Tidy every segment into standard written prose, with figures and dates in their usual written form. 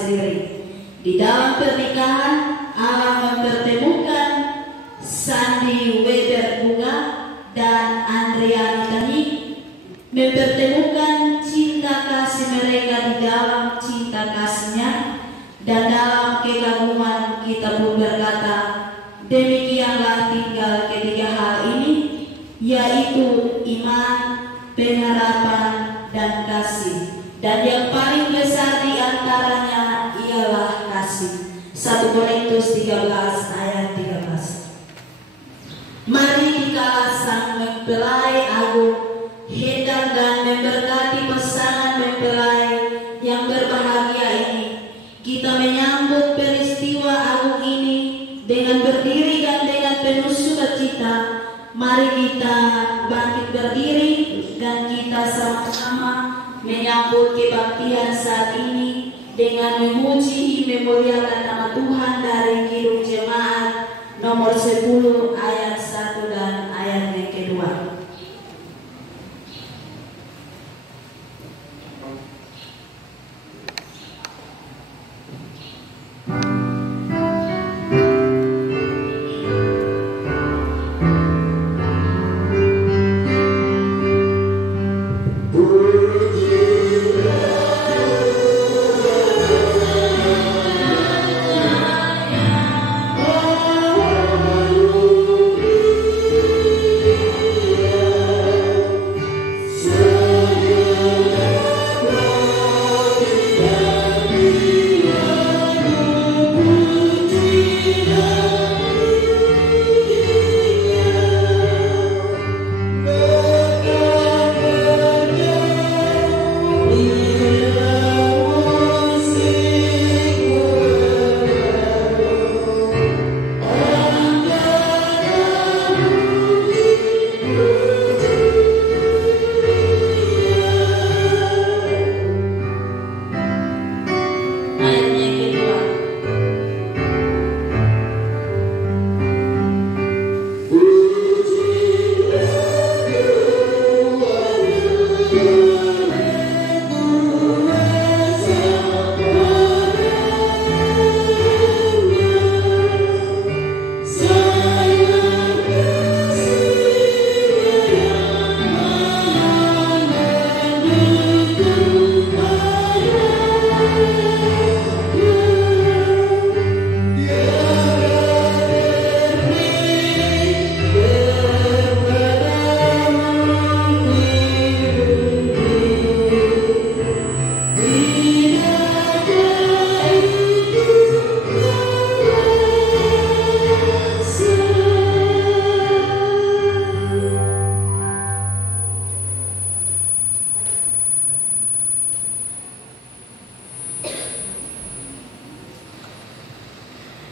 sendiri. Di dalam pernikahan Allah mempertemukan Sandy Weber Bunga dan Andriani Tani, mempertemukan cinta kasih mereka di dalam cinta kasihnya, dan dalam kekaguman kita pun berkata, demikianlah tinggal ketiga hal ini, yaitu iman, pengharapan, dan kasih. Dan yang paling besar di antaranya ialah kasih. 1 Korintus 13 ayat 13. Mari dikala sang mempelai agung hendak dan memberkati pasangan mempelai yang berbahagia ini, kita menyambut peristiwa agung ini dengan berdiri dan dengan penuh sukacita. Mari kita bangkit berdiri dan kita sama-sama menyambut kebaktian saat ini dengan memuji memuliakan nama Tuhan dari Kidung Jemaat nomor 10 ayat 1 dan ayat yang kedua.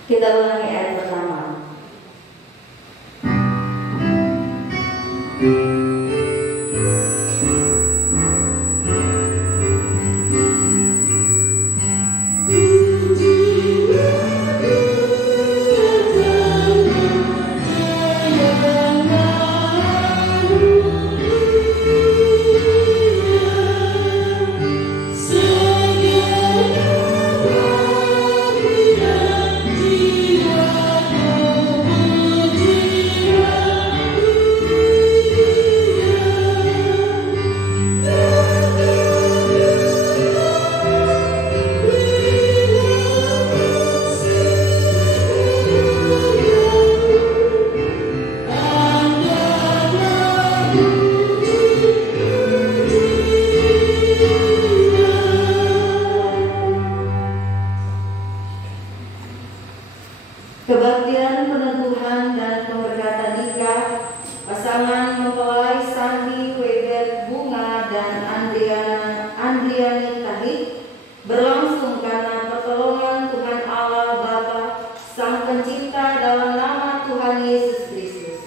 Kita ulangi ayat pertama. Kebaktian peneguhan dan pemberkatan nikah pasangan mempelai Sandy Weber Bunga dan Andriani Tahik berlangsung karena pertolongan Tuhan Allah Bapa Sang Pencipta dalam nama Tuhan Yesus Kristus,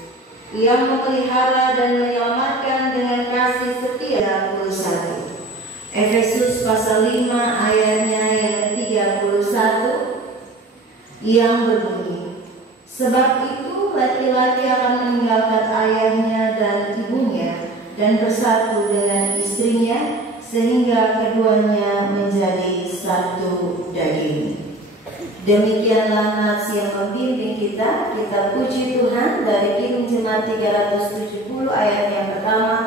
yang memelihara dan menyelamatkan dengan kasih setia 31. Efesus pasal 5 ayatnya yang 31 yang berbunyi, sebab itu laki-laki akan meninggalkan ayahnya dan ibunya dan bersatu dengan istrinya, sehingga keduanya menjadi satu daging. Demikianlah nats yang membimbing kita. Kita puji Tuhan. Dari King Jemaat 370 ayat yang pertama.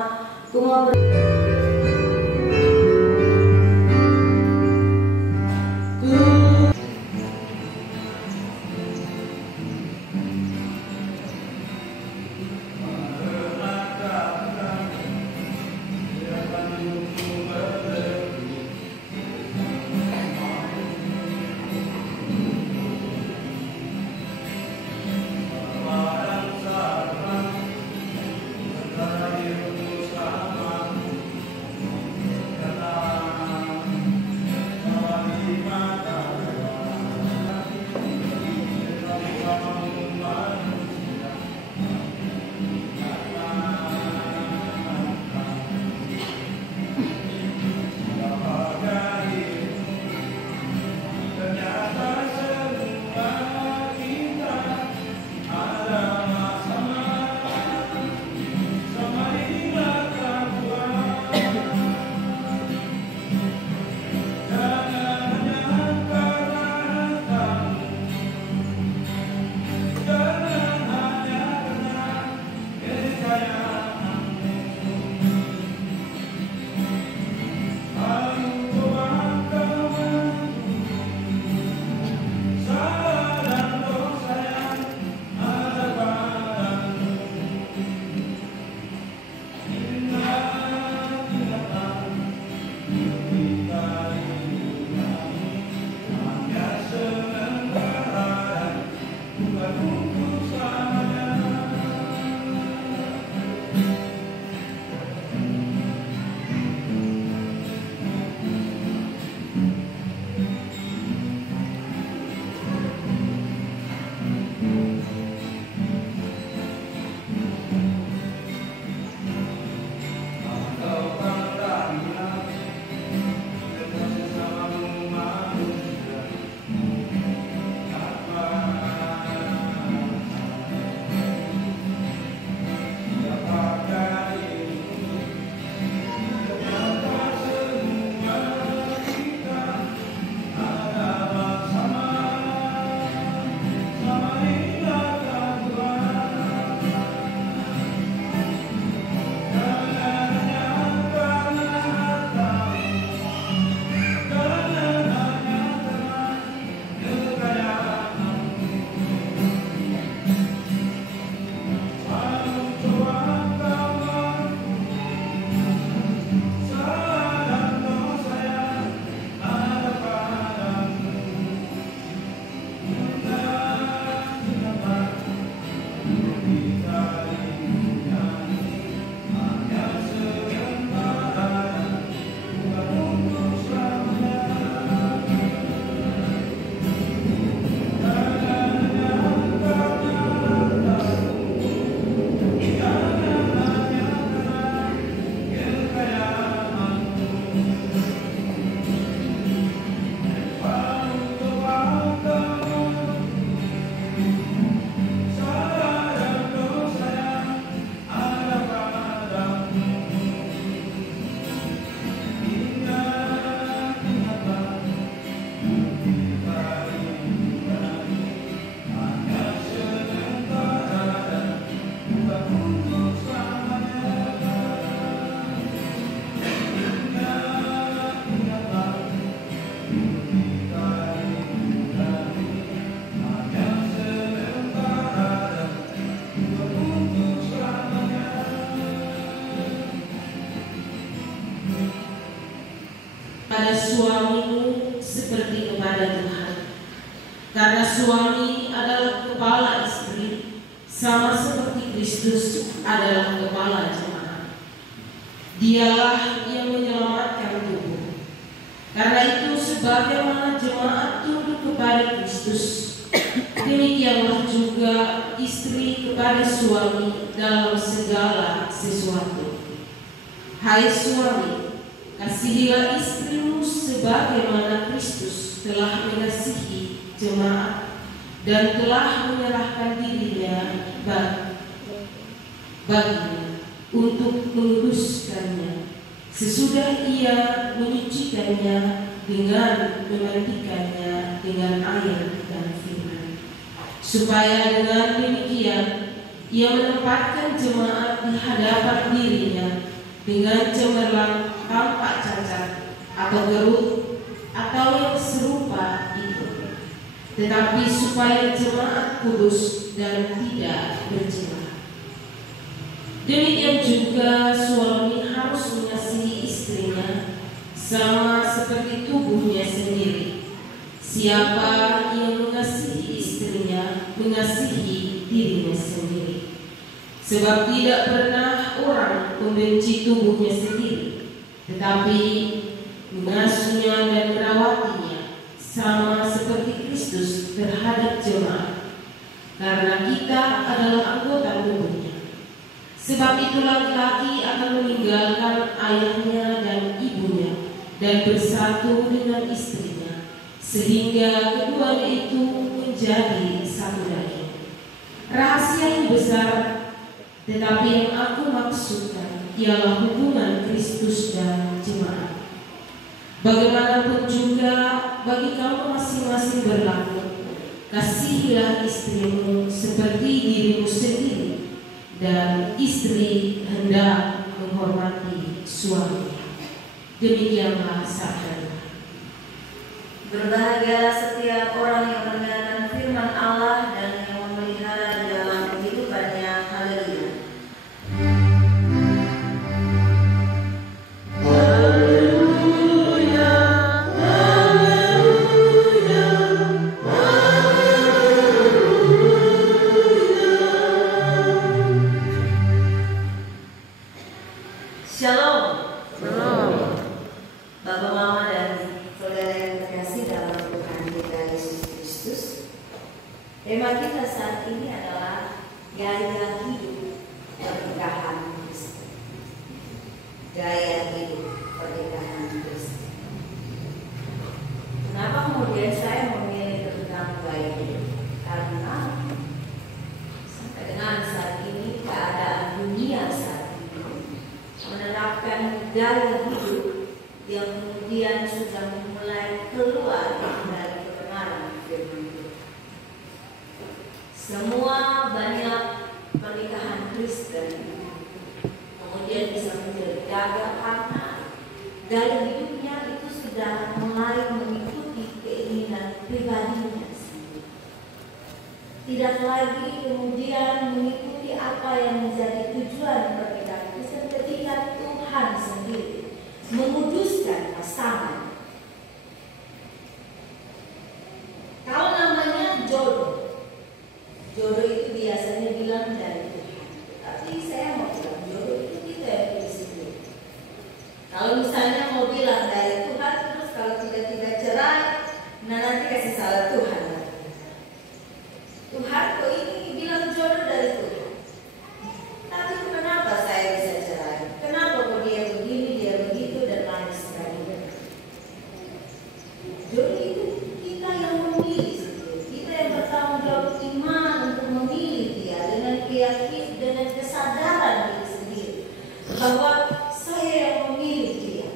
Pada suamimu seperti kepada Tuhan, karena suami adalah kepala istri, sama seperti Kristus adalah kepala jemaat. Dialah yang menyelamatkan tubuh. Karena itu sebagaimana jemaat tunduk kepada Kristus, demikianlah juga istri kepada suami dalam segala sesuatu. Hai suami, kasihilah istrimu sebagaimana Kristus telah mengasihi jemaat dan telah menyerahkan dirinya baginya untuk menguduskannya, sesudah ia menyucikannya dengan memandikannya dengan air supaya dengan demikian ia menempatkan jemaat di hadapan dirinya dengan cemerlang tanpa cacat atau kerut atau yang serupa itu, tetapi supaya jemaat kudus dan tidak bercelah. Demikian juga suami harus mengasihi istrinya sama seperti tubuhnya sendiri. Siapa yang mengasihi istrinya mengasihi dirinya sendiri. Sebab tidak pernah orang membenci tubuhnya sendiri, tetapi mengasuhnya dan merawatinya sama seperti Kristus terhadap jemaat, karena kita adalah anggota tubuhnya. Sebab itu laki-laki akan meninggalkan ayahnya dan ibunya dan bersatu dengan istrinya, sehingga keduanya itu menjadi satu daging. Rahasia yang besar, tetapi yang aku maksudkan ialah hubungan Kristus dan jemaat. Bagaimanapun juga bagi kamu masing-masing berlaku, kasihilah istrimu seperti dirimu sendiri, dan istri hendak menghormati suaminya. Demikianlah sabda. Berbahagialah setiap orang yang mendengarkan firman Allah dan yang memelihara di dalam kehidupannya. Haleluya. Shalom. Bapak, Mama, dan saudara yang terkasih dalam Tuhan kita Yesus Kristus. Tema kita saat ini adalah gaya hidup pernikahan Kristen. Gaya hidup pernikahan Kristen. Kenapa kemudian saya memilih tentang gaya hidup? Karena sampai dengan saat ini keadaan dunia saat ini menerapkan gaya hidup yang kemudian sudah mulai keluar dari kebenaran firman Tuhan. Semua banyak pernikahan Kristen kemudian bisa menjadi gagal karena gaya hidupnya itu sudah mulai mengikuti keinginan pribadinya sendiri. Tidak lagi kemudian mengikuti apa yang menjadi tujuan pernikahan Kristen ketika Tuhan sendiri menguduskan pasangan. Kalau namanya jodoh itu biasanya bilang dari Tuhan. Tapi saya mau bilang jodoh itu kita yang pilih sendiri. Kalau misalnya mau bilang dari Tuhan, terus kalau tiba-tiba cerai, nah nanti kasih salah Tuhan. Tuhan kok ini bilang jodoh dari Tuhan. Tapi kenapa saya bisa cerai? Kenapa kok dia begini, dia begitu, dan lain sebagainya. Jodoh itu kita yang memilih sendiri. Kita yang bertanggung jawab iman untuk memilih dia dengan keyakinan, dengan kesadaran diri sendiri bahwa saya yang memilih dia.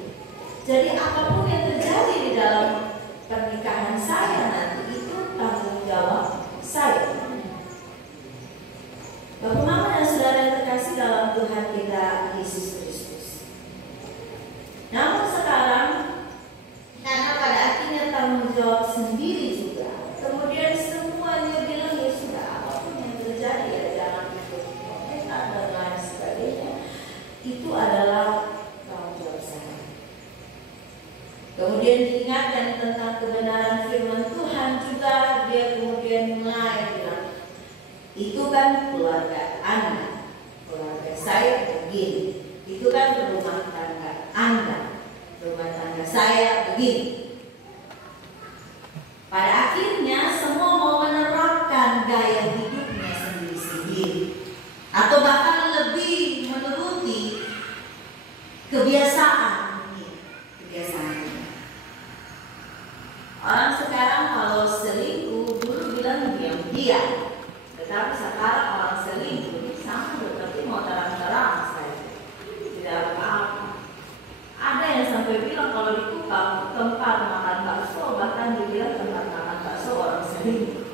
Jadi apapun yang terjadi di dalam pernikahan saya nanti itu tanggung jawab saya. Bapak, Mama, dan saudara yang terkasih dalam Tuhan kita Yesus Kristus. Namun sekarang karena pada akhirnya tanggung jawab sendiri juga, kemudian semuanya bilang ya sudah, apapun yang terjadi ya jangan ikut komentar dan lain sebagainya. Itu adalah tanggung jawab saya. Kemudian diingatkan tentang kebenaran firman Tuhan juga, dia kemudian mulai bilang, itu kan keluarga Anda, keluarga saya begini. Itu kan rumah tangga Anda, rumah tangga saya begini. Pada akhirnya semua mau menerapkan gaya hidupnya sendiri-sendiri, atau bahkan lebih menuruti kebiasaan. Orang sekarang kalau selingkuh dulu bilang diam-diam. Tetapi sekarang orang selingkuh ini sama seperti mau terang-terang saya. Tidak apa-apa. Ada yang sampai bilang kalau di Kupang tempat makan bakso, bahkan dibilang tempat makan bakso orang selingkuh.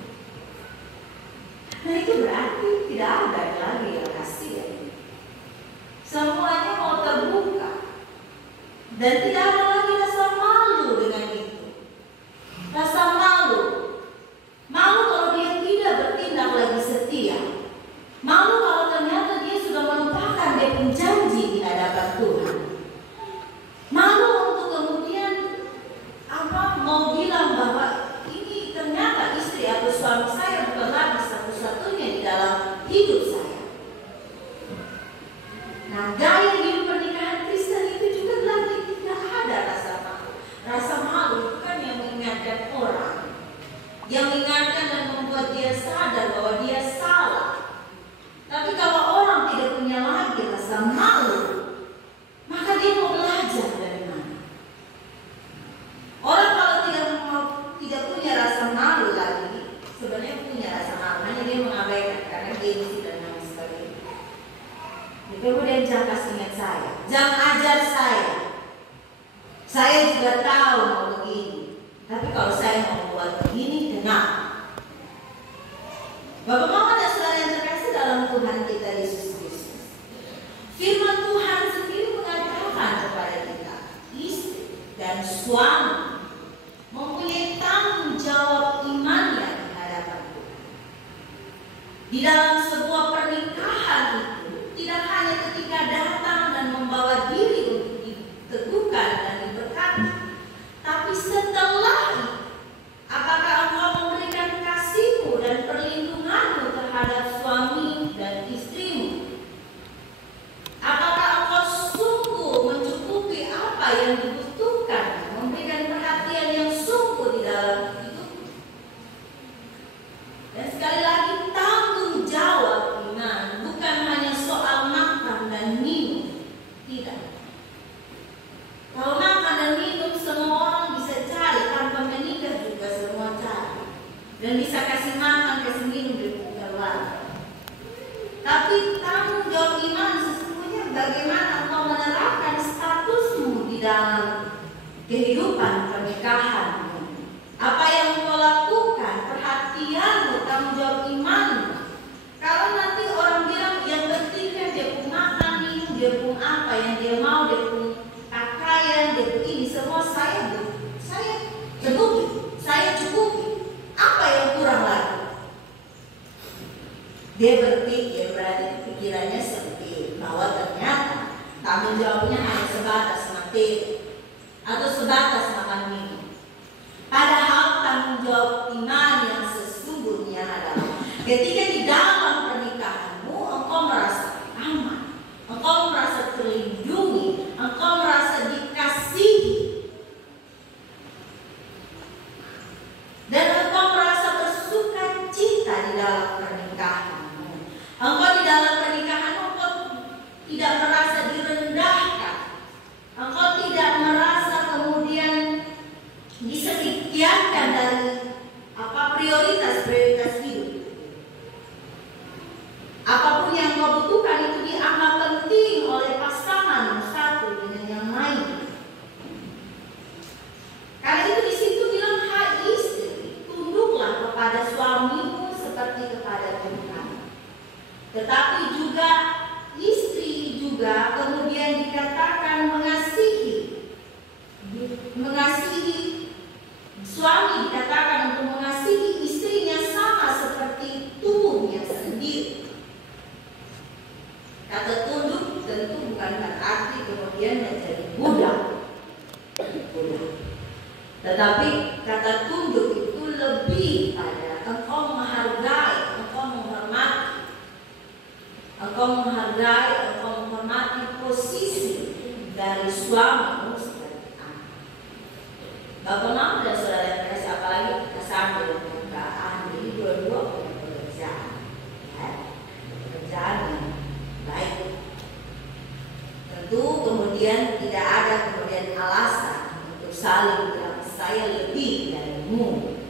mengingatkan orang, yang mengingatkan dan membuat dia sadar bahwa dia salah. Tapi kalau orang tidak punya lagi rasa malu, maka dia mau belajar dari mana? Orang kalau tidak punya rasa malu lagi, sebenarnya punya rasa malu, hanya dia mengabaikan karena gengsi dan lain sebagainya. Kemudian jangan kasih ingat saya, jangan ajar saya. Saya juga tahu mau begini, tapi kalau saya mau buat begini, kenapa? Bapak, Mama, dan saudara yang terkasih dalam Tuhan kita Yesus Kristus, firman Tuhan sendiri mengatakan kepada kita, istri dan suami mempunyai tanggung jawab imannya di hadapan Tuhan. Di dalam sebuah pernikahan itu tidak hanya ketika datang dan membawa diri untuk diteguhkan dan diberkati, tapi setelah itu, apakah engkau memberikan kasihmu dan perlindunganmu terhadap suami dan istrimu? Apakah engkau sungguh mencukupi apa yang dibutuhkan, memberikan perhatian yang sungguh di dalam hidupmu? Dan sekali lagi, tanggung jawab iman bukan hanya soal makan dan minum, tidak. Kalau makan dan minum semua orang bisa cari, tanpa menikah juga semua cari, dan bisa kasih makan, kasih minum di keluarga. Tapi tanggung jawab iman sesungguhnya bagaimana engkau menerapkan statusmu di dalam kehidupan pernikahan. Apa yang engkau lakukan, perhatianmu, tanggung jawab imanmu. Kalau nanti orang bilang yang penting kan dia pun makan, minum, dia pun apa yang dia mau, dia pun pakaian, dia pun ini semua saya cukupi, saya cukupi. Apa yang kurang lagi? Dia berpikir, berarti pikirannya sempit, bahwa ternyata tanggung jawabnya hanya sebatas materi atau sebatas makan minum. Padahal tanggung jawab iman yang sesungguhnya adalah ketika di dalam pernikahanmu engkau merasa aman, engkau merasa terlindungi, engkau merasa dikasihi, dan engkau merasa bersuka cita di dalam pernikahanmu. Engkau di dalam pernikahanmu engkau tidak merasa direndahkan, engkau tidak merasa kemudian disediakan dari prioritas hidup. Apapun yang kau butuhkan itu dianggap penting oleh pasangan satu dengan yang lain. Karena itu di situ bilang, hai istri, tunduklah kepada suamimu seperti kepada Tuhan. Tetapi juga istri juga kemudian dikatakan mengasihi suami, dikatakan untuk mengasihi istrinya sama seperti tubuhnya sendiri. Kata tunduk tentu bukan berarti kemudian menjadi budak. Tetapi kata tunduk itu lebih pada engkau menghargai, engkau menghormati posisi dari suamimu sebagai anak. Bapak, Mama, dan saudara yang terkasih, apalagi kita sambil pernikahan, jadi dua-dua punya pekerjaan, pekerjaan yang baik. Tentu kemudian tidak ada kemudian alasan untuk saling bilang saya lebih darimu,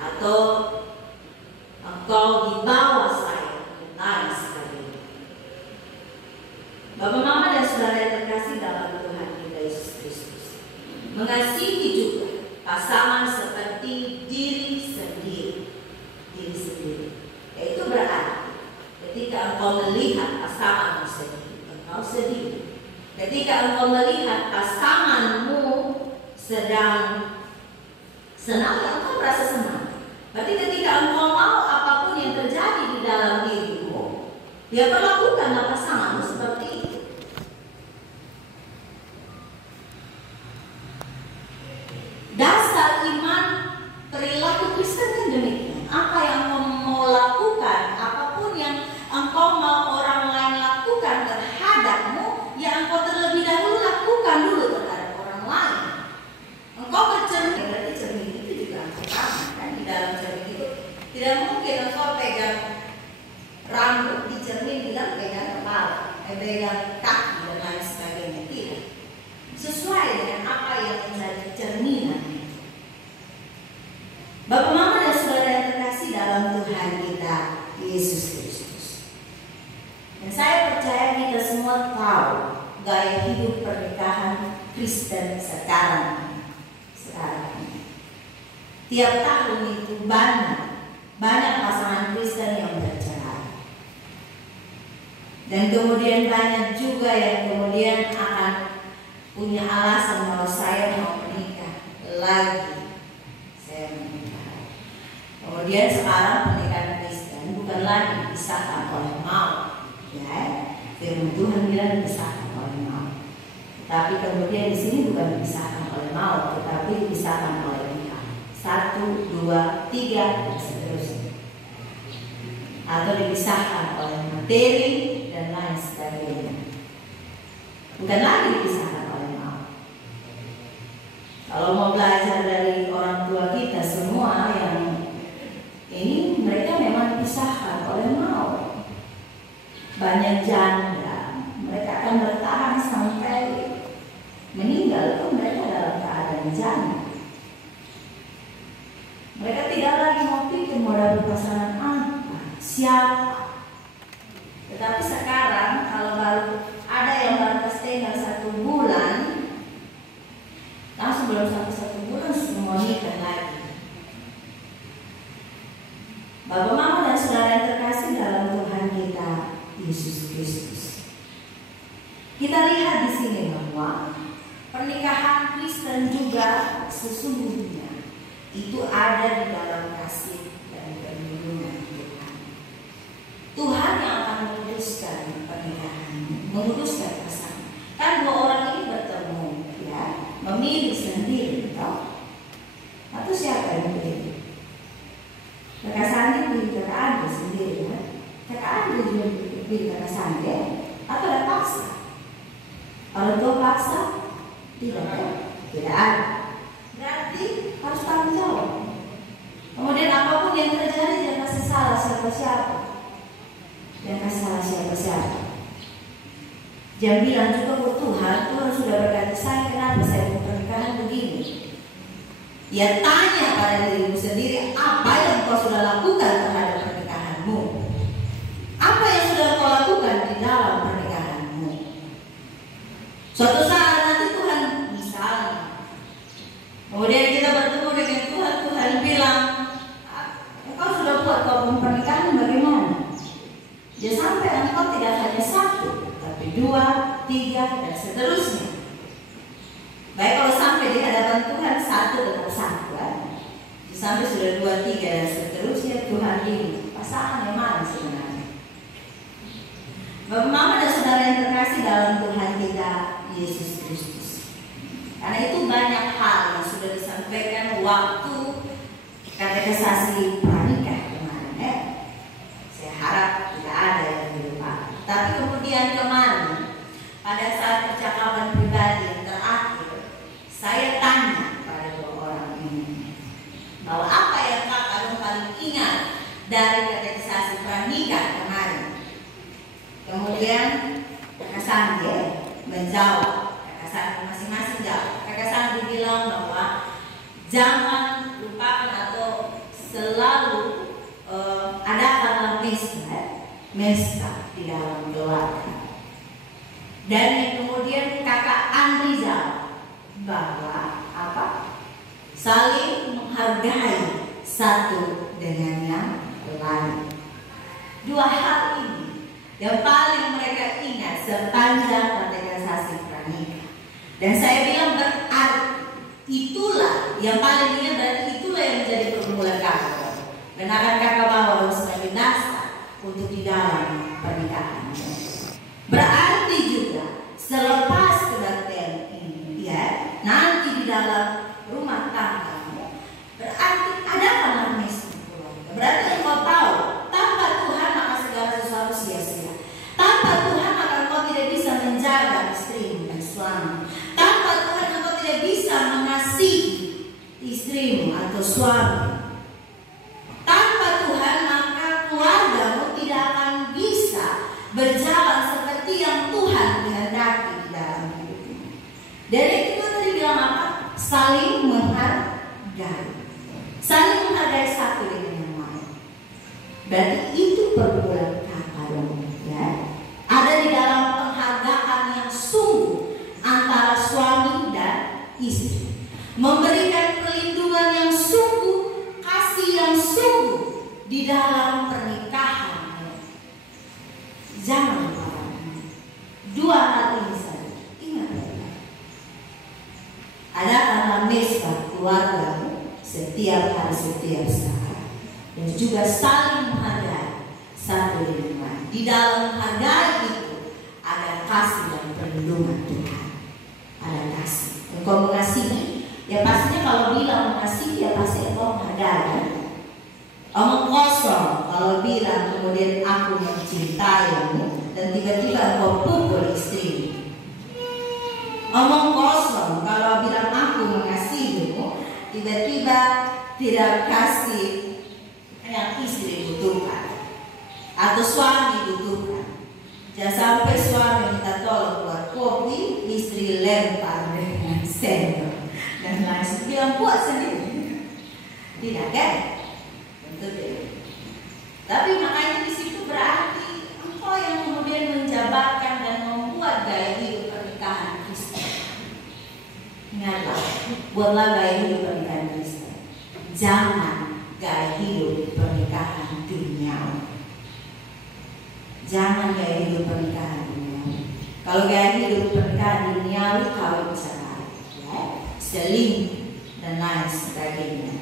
atau engkau di bawah saya, dan lain sebagainya. Bapak, Mama, dan saudara yang terkasih dalam Tuhan kita Yesus Kristus, mengasihi juga pasangan seperti diri sendiri. Yaitu berarti ketika engkau melihat pasanganmu sedih, engkau sedih. Ketika engkau melihat pasanganmu sedang senang, engkau merasa senang. Berarti ketika engkau mau apapun yang terjadi di dalam dirimu, dia perlakukanlah pasanganmu seperti itu. Dasar iman perilaku Kristen kan demikian. Apa yang mau lakukan, apapun yang engkau mau orang lain lakukan terhadapmu, ya engkau terlebih dahulu lakukan dulu terhadap orang lain. Engkau bercermin, berarti Bapak, Mama, dan saudara yang terkasih dalam Tuhan kita Yesus Kristus. Dan saya percaya kita semua tahu gaya hidup pernikahan Kristen sekarang. Tiap tahun itu banyak pasangan Kristen yang bercerai. Dan kemudian banyak juga yang kemudian akan punya alasan bahwa saya mau menikah lagi. Kemudian sekarang pernikahan Kristen bukan lagi dipisahkan oleh maut, ya. Firman Tuhan bilang dipisahkan oleh maut. Tapi kemudian di sini bukan dipisahkan oleh maut, tetapi dipisahkan oleh Tuhan. 1, 2, 3 dan seterusnya. Atau dipisahkan oleh materi dan lain sebagainya. Bukan lagi dipisahkan oleh maut. Kalau mau belajar dari orang tua kita semua yang ini, mereka memang dipisahkan oleh maut. Banyak janda, mereka akan bertahan sampai meninggal pun mereka dalam keadaan janda. Mereka tidak lagi mau pikir mau dapat pasangan apa, siapa. Tetapi sekarang kalau baru ada yang baru tinggal 1 bulan, langsung belum sampai 1 bulan semua nikah lagi. Bapak, Mama, dan saudara yang terkasih dalam Tuhan kita Yesus Kristus. Kita lihat di sini bahwa pernikahan Kristen juga sesungguhnya itu ada di dalam kasih dan perlindungan Tuhan. Tuhan yang akan memutuskan pernikahan, memutuskan pasangan. Kan 2 orang ini bertemu, ya, memilih sendiri, toh. Atau siapa yang memilih? Kakak Sandi pilih kakak Andi sendiri, kan? Kakak Andi juga pilih kakak Sandi, atau ada paksa? Orang tua paksa? Tidak ada. Berarti harus tanggung jawab. Kemudian apapun yang terjadi jangan kasih salah siapa-siapa. Jangan kasih salah siapa-siapa. Jangan bilang juga ke Tuhan sudah berkata saya kenapa saya mau pernikahan begini. Ya tanya pada dirimu sendiri, apa yang kau sudah lakukan terhadap pernikahanmu? Apa yang sudah kau lakukan di dalam pernikahanmu? Suatu saat nanti Tuhan misalnya, kemudian kita bertemu dengan Tuhan, Tuhan bilang, engkau sudah buat kau pernikahan bagaimana? Ya sampai engkau tidak hanya 1, tapi 2, 3 dan seterusnya. Baik kalau sampai di hadapan Tuhan 1 tetap 1, kan? Sampai sudah 2, 3 dan seterusnya, Tuhan ini pasangan yang mana sebenarnya? Bapak, Mama, dan saudara yang terkasih dalam Tuhan kita Yesus Kristus. Karena itu banyak hal yang sudah disampaikan waktu katekisasi pranikah kemarin, ya. Saya harap tidak ada yang lupa. Tapi kemudian kemarin pada saat percakapan pribadi yang terakhir, saya tanya pada 2 orang ini bahwa apa yang kakak paling ingat dari katekisasi pranikah kemarin. Kemudian kakak Sandi menjawab, kakak Sandi masing-masing jawab. Kakak Sandi bilang bahwa jangan lupakan atau selalu adakanlah mesta di dalam keluarga. Dan yang kemudian kakak Andri jawab bahwa apa? Saling menghargai satu dengan yang lain. 2 hal ini yang paling mereka ingat sepanjang katekisasi pranikah. Dan saya bilang berarti itulah yang paling ingat, berarti itulah yang menjadi pergumulan kakak. Dan akan kakak bawa sebagai dasar untuk di dalam pernikahan. Berarti juga selepas kebaktian ini, ya, nanti di dalam rumah tangga, berarti adakanlah misi keluarga. Berarti engkau tahu, tanpa Tuhan maka segala sesuatu sia-sia. Tanpa Tuhan maka engkau tidak bisa menjaga istrimu dan suami. Tanpa Tuhan engkau tidak bisa mengasihi istrimu atau suami. Tanpa Tuhan maka keluargamu tidak akan bisa berjalan seperti yang Tuhan kehendaki di dalam hidupmu. Dari itu tadi bilang apa? Saling menghargai. Saling menghargai satu dengan yang lain. Berarti itu perbuatan kata dong, ya. Ada di dalam penghargaan yang sungguh antara suami dan istri, memberikan perlindungan yang sungguh, kasih yang sungguh di dalam pernikahan. Jangan lupa dua hal ini saja. Ingat, ada kata mesbah keluarga setiap hari, setiap saat, dan juga saling menghargai satu dengan lain. Di dalam menghargai itu ada kasih dan perlindungan Tuhan. Ada kasih. Engkau mengasihi, ya pastinya kalau bilang mengasihi, ya pasti engkau menghargai. Omong kosong kalau bilang kemudian aku mencintaimu dan tiba-tiba engkau pukul istrimu. Omong kosong kalau bilang aku mengasihimu, tiba-tiba tidak kasih yang istri butuhkan atau suami butuhkan. Jangan sampai suami minta tolong buat kopi, istri lempar dengan sendok dan langsung bilang buat sendiri. Tidak kan? Tentu tidak. Tapi makanya di situ berarti engkau yang kemudian menjabarkan dan membuat gaya hidup pernikahan Kristen. Ingatlah, buatlah gaya hidup pernikahan Kristen. Jangan gaya hidup pernikahan duniawi. Jangan gaya hidup pernikahan duniawi. Kalau gaya hidup pernikahan duniawi, kawin bisa kawin, ya, selingkuh dan lain sebagainya.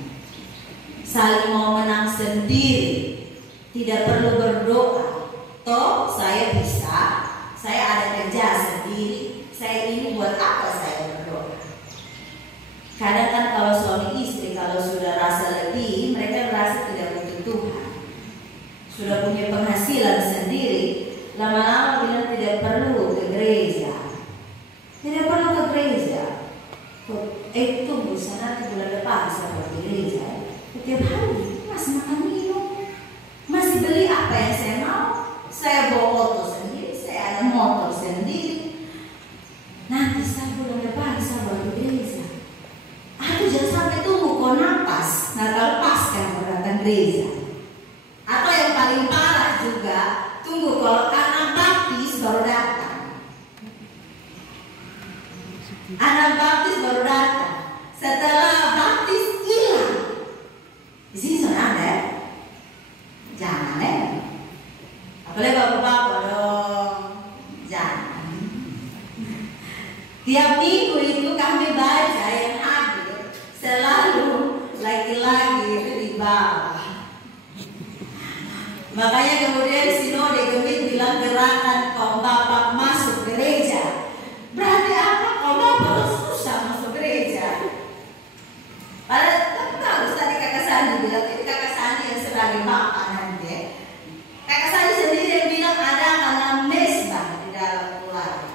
Saling mau menang sendiri, tidak perlu berdoa. Toh saya bisa, saya ada kerja sendiri, saya ini buat apa saya berdoa? Kadang kan kalau suami istri kalau sudah rasa lebih, mereka merasa tidak butuh Tuhan, sudah punya penghasilan sendiri, lama-lama bilang tidak perlu ke gereja, tidak perlu ke gereja. Tunggu sana bulan depan saya pergi gereja. Setiap hari masih makan minum, masih beli apa yang saya mau. Saya bawa motor sendiri, saya ada motor sendiri. Nanti saya bulan depan saya bawa ke gereja. Aduh, jangan sampai tunggu kau napas, nggak lepaskan kau datang gereja. Atau yang paling parah juga, tunggu kalau anak baptis baru datang. Anak baptis baru datang. Setelah baptis hilang. Di sini sudah ada, jangan ya. Apalagi bapak-bapak dong, jangan. Tiap minggu itu kami baca yang hadir selalu laki-laki itu di bawah. Makanya kemudian sinode Gemit bilang gerakan kaum bapak masuk gereja. Berarti apa? Kaum bapak susah masuk gereja. Padahal bagus tadi kakak Sandi bilang, itu kakak Sandi yang sebagai bapak nanti. Kakak Sandi sendiri yang bilang ada karena mesbah di dalam keluarga.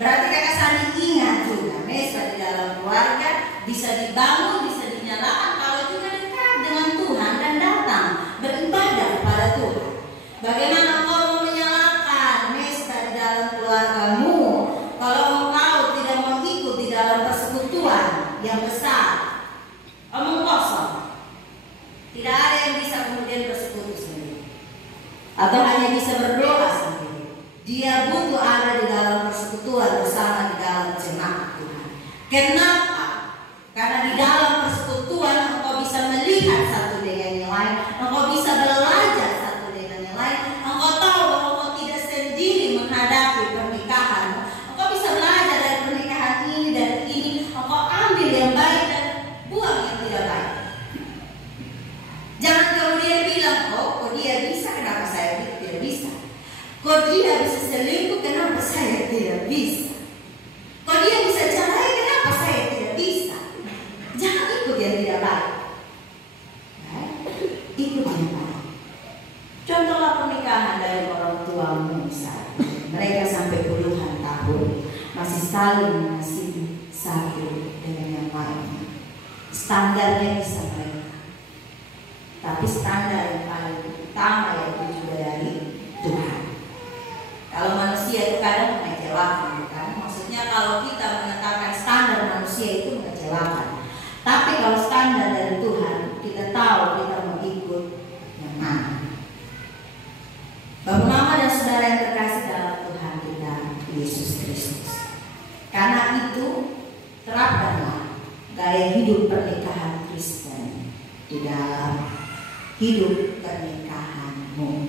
Berarti kakak Sandi ingat juga mesbah di dalam keluarga bisa dibangun, bisa dinyalakan kalau juga dekat dengan Tuhan dan datang beribadah kepada Tuhan. Bagaimana kau menyalakan mesbah di dalam keluargamu kalau engkau tidak mengikuti dalam persekutuan yang besar? Omong kosong. Tidak ada yang bisa kemudian bersekutu sendiri atau hanya bisa berdoa sendiri. Dia butuh ada di dalam persekutuan bersama di dalam jemaat Tuhan. Kenapa? Karena di dalam persekutuan engkau bisa melihat satu dengan yang lain, engkau bisa belajar satu dengan yang lain, engkau tahu bahwa engkau tidak sendiri menghadapi pernikahan. Engkau bisa belajar dari pernikahan ini dan ini, engkau ambil yang baik dan buang yang tidak baik. Jangan kemudian bilang, oh kok dia bisa, kenapa saya tidak bisa? Kok dia bisa selingkuh, kenapa saya tidak bisa? Kok dia bisa cerai, kenapa saya tidak bisa? Jangan ikut yang tidak baik. Ikut yang baik. Contohlah pernikahan dari orang tuamu misalnya. Mereka sampai puluhan tahun masih saling mengasihi satu dengan yang lain. Standarnya bisa mereka, tapi standar yang paling utama yaitu juga dari Tuhan. Kalau manusia itu kadang mengecewakan, kan? Maksudnya kalau kita menetapkan standar manusia itu mengecewakan. Tapi kalau standar dari Tuhan, kita tahu Kristen di dalam hidup pernikahanmu.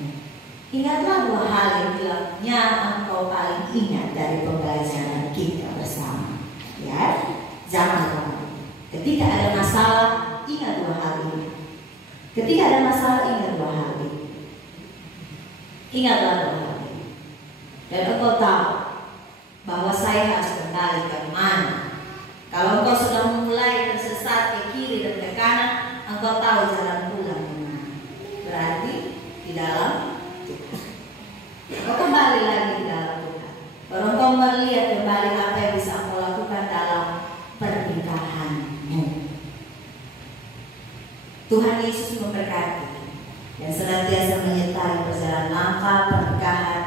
Ingatlah 2 hal yang bilangnya engkau paling ingat dari pembelajaran kita bersama. Ya, zaman kamu. Ketika ada masalah, ingat 2 hal ini. Ketika ada masalah, ingat 2 hal ini. Ingatlah 2 hal ini. Dan engkau tahu bahwa saya harus kembali ke mana. Kalau engkau sudah mulai tersesat ke kiri dan ke kanan, engkau tahu jalan pulang ke mana. Berarti di dalam Tuhan. Engkau kembali lagi di dalam Tuhan. Baru engkau melihat kembali apa yang bisa engkau lakukan dalam pernikahanmu. Tuhan Yesus memberkati dan senantiasa menyertai perjalanan langkah pernikahan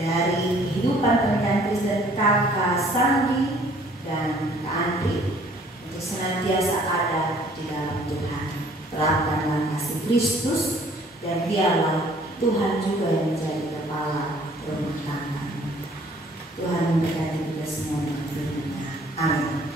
dari kehidupan pernikahan Kristen Kakak Sandi dan Kak Andri untuk senantiasa ada di dalam Tuhan. Terapkanlah kasih Kristus dan biarlah Tuhan juga yang menjadi kepala rumah tangga. Tuhan memberkati kita semua dengan firman-Nya. Amin.